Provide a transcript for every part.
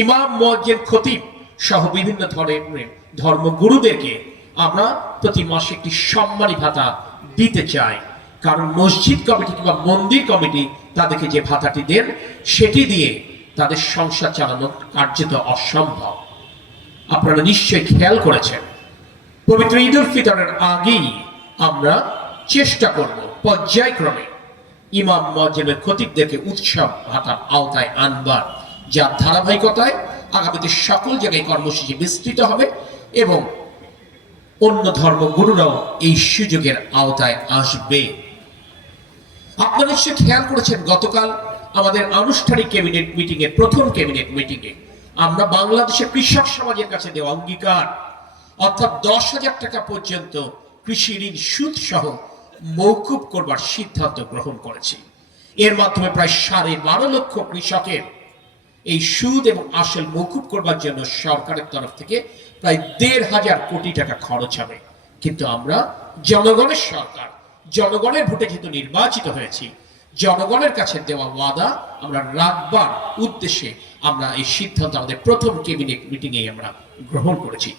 ইমাম, মুয়াজ্জিন, খতিব সহ বিভিন্ন ধরনের ধর্মগুরুদেরকে আমরা প্রতি মাসে একটি সম্মানী ভাতা দিতে চাই। কারণ মসজিদ কমিটি কিংবা মন্দির কমিটি তাদেরকে যে ভাতাটি দেন সেটি দিয়ে তাদের সংসার চালানো কার্যত অসম্ভব। আপনারা নিশ্চয়ই খেয়াল করেছেন, পবিত্র ঈদ উল ফিতরের আগেই আমরা চেষ্টা করব পর্যায়ক্রমে ইমাম, মুয়াজ্জিন, খতিবদেরকে উৎসব ভাতার আওতায় আনবার, যার ধারাবাহিকতায় আগামীতে সকল জায়গায় কর্মসূচি বিস্তৃত হবে এবং অন্য ধর্মগুরুরাও এই সুযোগের আওতায় আসবে। আপনারা নিশ্চয়ই খেয়াল করেছেন, গতকাল আমাদের আনুষ্ঠানিক ক্যাবিনেট মিটিংয়ে, প্রথম ক্যাবিনেট মিটিংয়ে আমরা বাংলাদেশের কৃষক সমাজের কাছে দেওয়া অঙ্গীকার অর্থাৎ 10,000 টাকা পর্যন্ত কৃষি ঋণ সুদ সহ মওকুফ করবার সিদ্ধান্ত গ্রহণ করেছি। এর মাধ্যমে প্রায় 12.5 লক্ষ কৃষকের এই সুদ এবং আসল মওকুফ করবার জন্য সরকারের তরফ থেকে প্রায় 1,500 কোটি টাকা খরচ হবে। কিন্তু আমরা জনগণের সরকার, জনগণের ভোটে যেহেতু নির্বাচিত হয়েছি, জনগণের কাছে দেওয়া ওয়াদা আমরা রাখবার উদ্দেশ্যে আমরা এই সিদ্ধান্ত আমাদের প্রথম ক্যাবিনেট মিটিংয়ে আমরা গ্রহণ করেছি।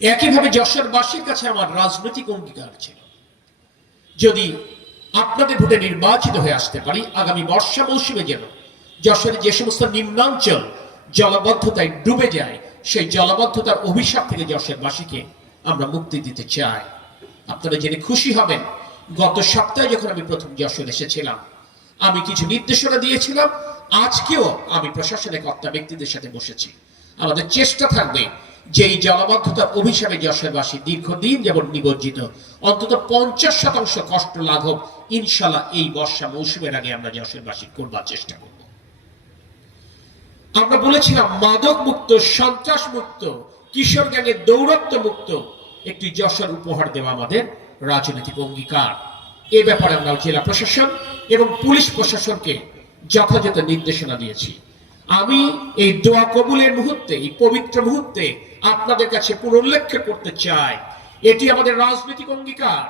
একইভাবে যশোরবাসীর কাছে আমার রাজনৈতিক অঙ্গীকার ছিল, যদি আপনাদের ভোটে নির্বাচিত হয়ে আসতে পারি, আগামী বর্ষা মৌসুমে যেন যশোরের যে সমস্ত নিম্নাঞ্চল জলাবদ্ধতায় ডুবে যায়, সেই জলাবদ্ধতার অভিশাপ থেকে যশোরবাসীকে আমরা মুক্তি দিতে চাই। আপনারা জেনে খুশি হবেন, গত সপ্তাহে যখন আমি প্রথম যশোর এসেছিলাম, আমি কিছু নির্দেশনা দিয়েছিলাম। আজকেও আমি প্রশাসনের কর্তা ব্যক্তিদের সাথে বসেছি। আমাদের চেষ্টা থাকবে যে এই জলাবদ্ধতার অভিশাপে যশোরবাসী দীর্ঘদিন যেমন নিবজ্জিত, অন্তত 50% কষ্ট লাঘব ইনশাল্লাহ এই বর্ষা মৌসুমের আগে আমরা যশোরবাসী করবার চেষ্টা করব। আমরা বলেছিলাম মাদক মুক্ত, সন্ত্রাস মুক্ত, কিশোর গ্যাংয়ের দৌরত্ব মুক্ত একটি যশোর উপহার দেওয়া আমাদের রাজনৈতিক অঙ্গীকার। এ ব্যাপারে আমরা জেলা প্রশাসন এবং পুলিশ প্রশাসনকে যথাযথ নির্দেশনা দিয়েছি। আমি এই দোয়া কবুলের মুহূর্তে, এই পবিত্র মুহূর্তে আপনাদের কাছে পুনরুল্লেখ করতে চাই, এটি আমাদের রাজনৈতিক অঙ্গীকার।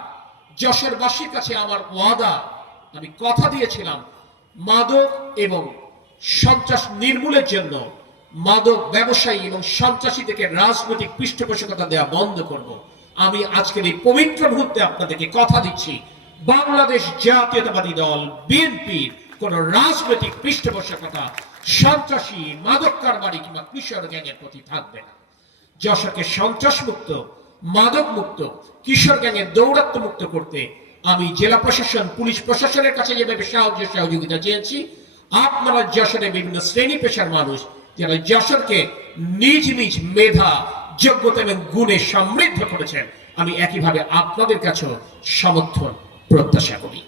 যশোরবাসীর কাছে আমার ওয়াদা, আমি কথা দিয়েছিলাম মাদক এবং সন্ত্রাস নির্মূলের জন্য মাদক ব্যবসায়ী এবং সন্ত্রাসী থেকে রাজনৈতিক পৃষ্ঠপোষকতা দেওয়া বন্ধ করব। আমি আজকের এই পবিত্র মুহূর্তে আপনাদেরকে কথা দিচ্ছি, বাংলাদেশ জাতীয়তাবাদী দল বিএনপির কোন রাজনৈতিক পৃষ্ঠপোষকতা সন্ত্রাসী, মাদক কারবারি কিংবা কিশোর গ্যাংয়ের প্রতি থাকবে না। যশোরকে সন্ত্রাস মুক্ত, মাদক মুক্ত, কিশোর গ্যাংয়ের দৌরাত্ম্য মুক্ত করতে আমি জেলা প্রশাসন, পুলিশ প্রশাসনের কাছে যেভাবে সাহায্য সহযোগিতা চেয়েছি, আপনারা যশোরের বিভিন্ন শ্রেণী পেশার মানুষ যারা যশোরকে নিজ নিজ মেধা, যোগ্যতা এবং গুণে সমৃদ্ধ করেছেন, আমি একইভাবে আপনাদের কাছেও সমর্থন প্রত্যাশা করি।